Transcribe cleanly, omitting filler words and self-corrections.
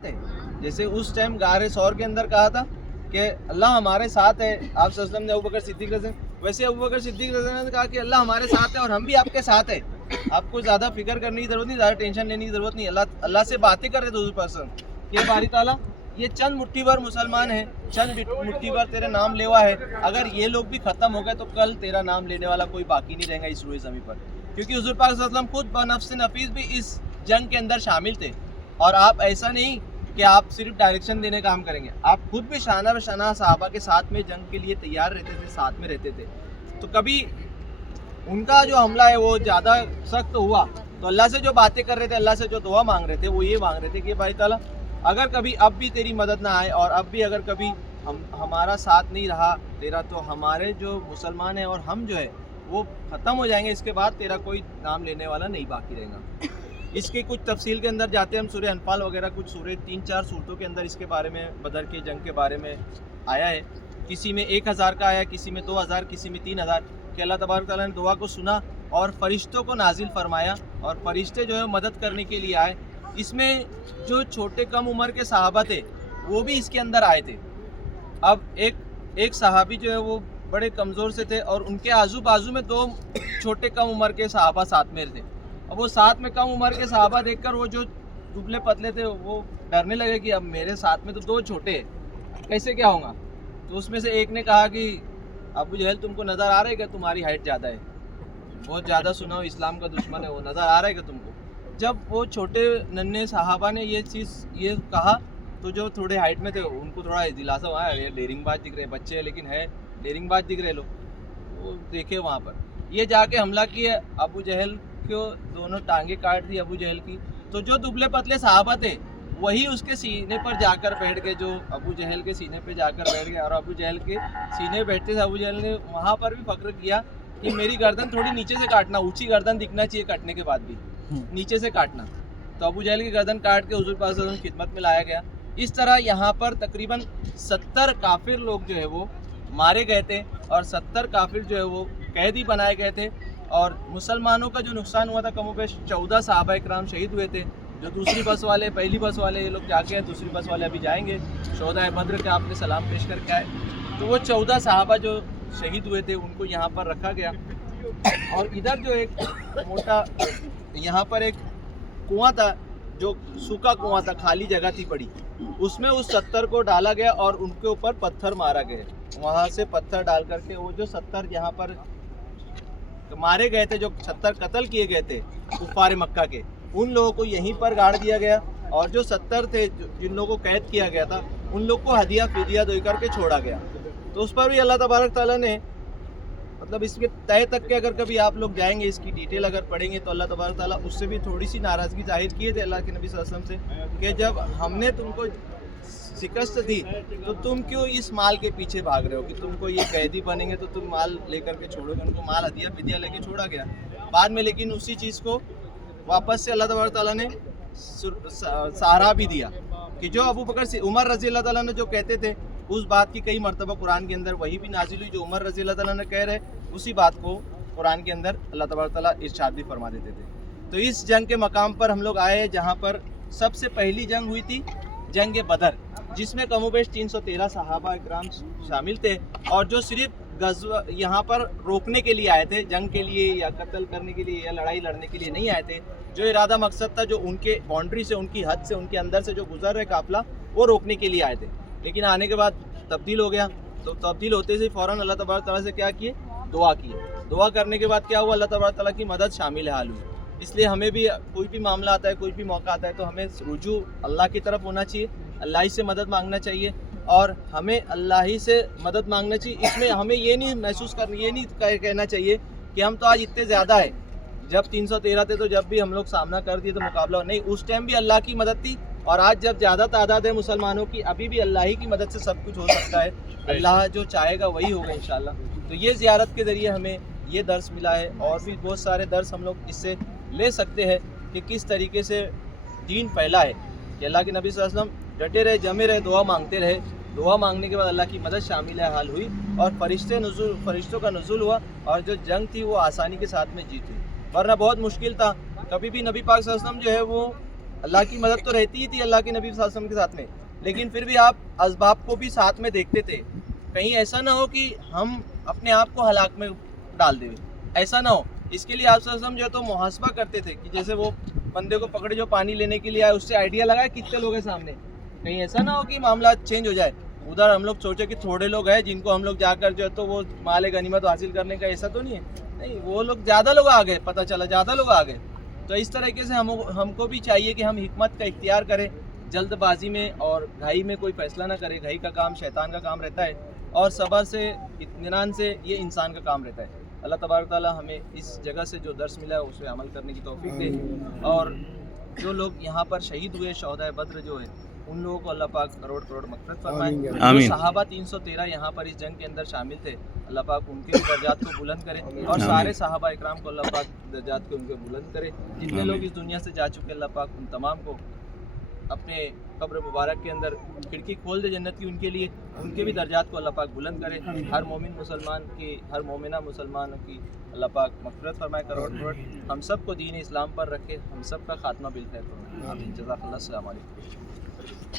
साथ है। जैसे उस टाइम गारे सौर के अंदर कहा था कि अल्लाह हमारे साथ है, आप सल्लल्लाहु अलैहि वसल्लम ने अबू बकर सिद्दीक रज़ी, वैसे अबू बकर सिद्दीक रज़ी ने कहा कि अल्लाह हमारे साथ है और हम भी आपके साथ है, आपको ज़्यादा फिक्र करने की ज़रूरत नहीं, ज़्यादा टेंशन लेने की ज़रूरत नहीं। अल्लाह से बातें कर रहे थे उस पर्सन कि बारी ताला ये चंद मुट्ठी भर मुसलमान हैं, चंद मुट्ठी भर तेरे नाम लेवा है, अगर ये लोग भी ख़त्म हो गए तो कल तेरा नाम लेने वाला कोई बाकी नहीं रहेगा इस रूए ज़मीन पर। क्योंकि हुज़ूर पाक सल्लल्लाहु अलैहि वसल्लम खुद बनफ्स नफीस भी इस जंग के अंदर शामिल थे। और आप ऐसा नहीं कि आप सिर्फ डायरेक्शन देने का काम करेंगे, आप खुद भी शाना बशाना सहाबा के साथ में जंग के लिए तैयार रहते थे, साथ में रहते थे। तो कभी उनका जो हमला है वो ज़्यादा सख्त हुआ तो अल्लाह से जो बातें कर रहे थे, अल्लाह से जो दुआ मांग रहे थे, वो ये मांग रहे थे कि भाई ताला अगर कभी अब भी तेरी मदद ना आए और अब भी अगर कभी हमारा साथ नहीं रहा तेरा, तो हमारे जो मुसलमान हैं और हम जो है वो ख़त्म हो जाएंगे, इसके बाद तेरा कोई नाम लेने वाला नहीं बाकी रहेगा। इसकी कुछ तफसील के अंदर जाते हैं हम, सूरह अनफाल वगैरह कुछ सूरह 3-4 सूरतों के अंदर इसके बारे में, बदर के जंग के बारे में आया है। किसी में 1000 का आया, किसी में 2000, किसी में 3000 कि अल्लाह तबारक तआला ने दुआ को सुना और फरिश्तों को नाजिल फरमाया और फरिश्ते जो है मदद करने के लिए आए। इसमें जो छोटे कम उम्र के सहाबा थे वो भी इसके अंदर आए थे। अब एक सहाबी जो है वो बड़े कमज़ोर से थे और उनके आजू बाजू में 2 छोटे कम उम्र के सहाबा साथ में थे। अब वो साथ में कम उम्र के सहाबा देखकर वो जो दुबले पतले थे वो डरने लगे कि अब मेरे साथ में तो 2 छोटे हैं, कैसे क्या होगा। तो उसमें से एक ने कहा कि अबू जहल तुमको नज़र आ रहा है कि तुम्हारी हाइट ज़्यादा है, बहुत ज़्यादा सुना हो इस्लाम का दुश्मन है, वो नज़र आ रहा है कि तुमको। जब वो छोटे नन्हे सहाबा ने ये कहा तो जो थोड़े हाइट में थे उनको थोड़ा दिलासा हुआ, ये डेरिंगबाज दिख रहे हैं, बच्चे हैं लेकिन है डेरिंगबाज दिख रहे लोग। वो देखे वहाँ पर ये जाके हमला किए, अबू जहल को दोनों टांगे काट दी अबू जहल की। तो जो दुबले पतले सहाबा थे वही उसके सीने पर जाकर बैठ गए, जो अबू जहल के सीने पर जाकर बैठ गए। और अबू जहल के सीने बैठते थे अबू जहल ने वहाँ पर भी फक्र किया कि मेरी गर्दन थोड़ी नीचे से काटना, ऊंची गर्दन दिखना चाहिए काटने के बाद भी, नीचे से काटना। तो अबू जहल की गर्दन काट के हुजूर पाक सल्लल्लाहु अलैहि वसल्लम की खिदमत में लाया गया। इस तरह यहाँ पर तकरीबन 70 काफिर लोग जो है वो मारे गए थे और 70 काफिर जो है वो कैदी बनाए गए थे। और मुसलमानों का जो नुकसान हुआ था कमोबेश 14 सहाबा इकराम शहीद हुए थे। जो दूसरी बस वाले, पहली बस वाले ये लोग जाके हैं, दूसरी बस वाले अभी जाएंगे, शोहदा बद्र के आपने सलाम पेश करके आए। तो वो 14 सहाबा जो शहीद हुए थे उनको यहाँ पर रखा गया। और इधर जो एक मोटा यहाँ पर एक कुआं था, जो सूखा कुआं था, खाली जगह थी बड़ी, उसमें उस 70 को डाला गया और उनके ऊपर पत्थर मारा गया। वहाँ से पत्थर डाल करके वो जो 70 यहाँ पर मारे गए थे, जो 70 कत्ल किए गए थे कुफार मक्का के, उन लोगों को यहीं पर गाड़ दिया गया। और जो 70 थे जिन लोगों को कैद किया गया था उन लोग को हदिया फिदिया दे करके छोड़ा गया। तो उस पर भी अल्लाह तबारक ताला ने मतलब इसके तय तक के अगर कभी आप लोग जाएंगे, इसकी डिटेल अगर पढ़ेंगे तो अल्लाह तबारक ताला उससे भी थोड़ी सी नाराज़गी जाहिर किए थे अल्लाह के नबी सल्लल्लाहु अलैहि वसल्लम से कि जब हमने तुमको शिकस्त दी तो तुम क्यों इस माल के पीछे भाग रहे हो कि तुमको ये कैदी बनेंगे तो तुम माल लेकर के छोड़ोगे। उनको माल हदिया फिदिया लेके छोड़ा गया बाद में, लेकिन उसी चीज़ को वापस से अल्लाह तबारक ताला ने सहारा भी दिया कि जो अबू बकर से उमर रज़ी अल्लाह ताला ने जो कहते थे उस बात की कई मरतबा कुरान के अंदर वही भी नाजिल हुई जो उमर रज़ी अल्लाह ताला ने कह रहे, उसी बात को कुरान के अंदर अल्लाह तबारक ताला इरशाद भी फरमा देते थे। तो इस जंग के मकाम पर हम लोग आए जहाँ पर सबसे पहली जंग हुई थी, जंग बदर, जिसमें कमोबेश 313 सहाबा इकराम शामिल थे। और जो सिर्फ गज़वा यहाँ पर रोकने के लिए आए थे, जंग के लिए या कत्ल करने के लिए या लड़ाई लड़ने के लिए नहीं आए थे। जो इरादा मकसद था, जो उनके बाउंड्री से, उनकी हद से, उनके अंदर से जो गुजर रहे काफिला, वो रोकने के लिए आए थे। लेकिन आने के बाद तब्दील हो गया। तो तब्दील होते से फ़ौरन अल्लाह तबारक ताला से क्या किए, दुआ किए। दुआ करने के बाद क्या हुआ, अल्लाह तबारक ताला की मदद शामिल हाल हुई। इसलिए हमें भी कोई भी मामला आता है, कोई भी मौका आता है तो हमें रुजू अल्लाह की तरफ होना चाहिए, अल्लाह ही से मदद मांगना चाहिए और हमें अल्लाह ही से मदद मांगना चाहिए। इसमें हमें ये नहीं महसूस करना, ये नहीं कहना चाहिए कि हम तो आज इतने ज़्यादा है, जब 313 थे तो जब भी हम लोग सामना कर दिए तो मुकाबला नहीं, उस टाइम भी अल्लाह की मदद थी। और आज जब ज़्यादा तादाद है मुसलमानों की, अभी भी अल्लाह ही की मदद से सब कुछ हो सकता है। अल्लाह जो चाहेगा वही होगा इंशाल्लाह। तो ये ज़ियारत के ज़रिए हमें ये दर्स मिला है और भी बहुत सारे दर्स हम लोग इससे ले सकते हैं कि किस तरीके से दीन फैला है कि अल्लाह के नबी सल्लल्लाहु अलैहि वसल्लम डटे रहे, जमे रहे, दुआ मांगते रहे। दुआ मांगने के बाद अल्लाह की मदद शामिल हाल हुई और फरिश्तों का नुज़ुल हुआ और जो जंग थी वो आसानी के साथ में जीती। वरना बहुत मुश्किल था। कभी भी नबी पाक सल्लल्लाहु अलैहि वसल्लम जो है वो اللہ کی مدد تو رہتی ہی تھی اللہ کے نبی صلی اللہ علیہ وسلم کے ساتھ میں، لیکن پھر بھی آپ اسباب کو بھی ساتھ میں دیکھتے تھے، کہیں ایسا نہ ہو کہ ہم اپنے آپ کو ہلاک میں ڈال دیں، ایسا نہ ہو. اس کے لیے آپ صلی اللہ علیہ وسلم جو ہے تو محاسبہ کرتے تھے کہ جیسے وہ بندے کو پکڑے جو پانی لینے کے لیے آئے، اس سے آئیڈیا لگائے کتنے لوگ ہیں سامنے، کہیں ایسا نہ ہو کہ معاملات چینج ہو جائے. ادھر ہم لوگ سوچے کہ تھوڑے لوگ ہیں جن کو ہم لوگ جا کر جو ہے تو وہ مال غنیمت حاصل کرنے کا، ایسا تو نہیں ہے، نہیں، وہ لوگ زیادہ لوگ آ گئے، پتہ چلا زیادہ لوگ آ گئے. تو اس طریقے سے ہم کو بھی چاہیے کہ ہم حکمت کا اختیار کریں، جلد بازی میں اور گھائی میں کوئی فیصلہ نہ کرے. گھائی کا کام شیطان کا کام رہتا ہے، اور صبر سے، اطمینان سے یہ انسان کا کام رہتا ہے. اللہ تبارک تعالیٰ ہمیں اس جگہ سے جو درس ملا ہے اس پہ عمل کرنے کی توفیق دے، اور جو لوگ یہاں پر شہید ہوئے شہدائے بدر جو ہے ان لوگوں کو اللہ پاک کروڑ کروڑ مغفرت فرمائے. جو صحابہ 313 یہاں پر اس جنگ کے اندر شامل تھے، اللہ پاک ان کے درجات کو بلند کرے، اور سارے صحابہ اکرام کو اللہ پاک درجات کو ان کے بلند کرے. جتنے لوگ اس دنیا سے جا چکے اللہ پاک ان تمام کو اپنے قبر مبارک کے اندر کھڑکی کھول دے جنت کی ان کے لیے، ان کے بھی درجات کو اللہ پاک بلند کرے. ہر مومن مسلمان کی، ہر مومنہ مسلمان کی اللہ پاک مغفرت فرمائے کروڑ کروڑ. ہم سب کو دین اسلام پر رکھے، ہم سب کا خاتمہ بالخیر فرمائے. آمین. جزاک اللہ. السلام علیکم.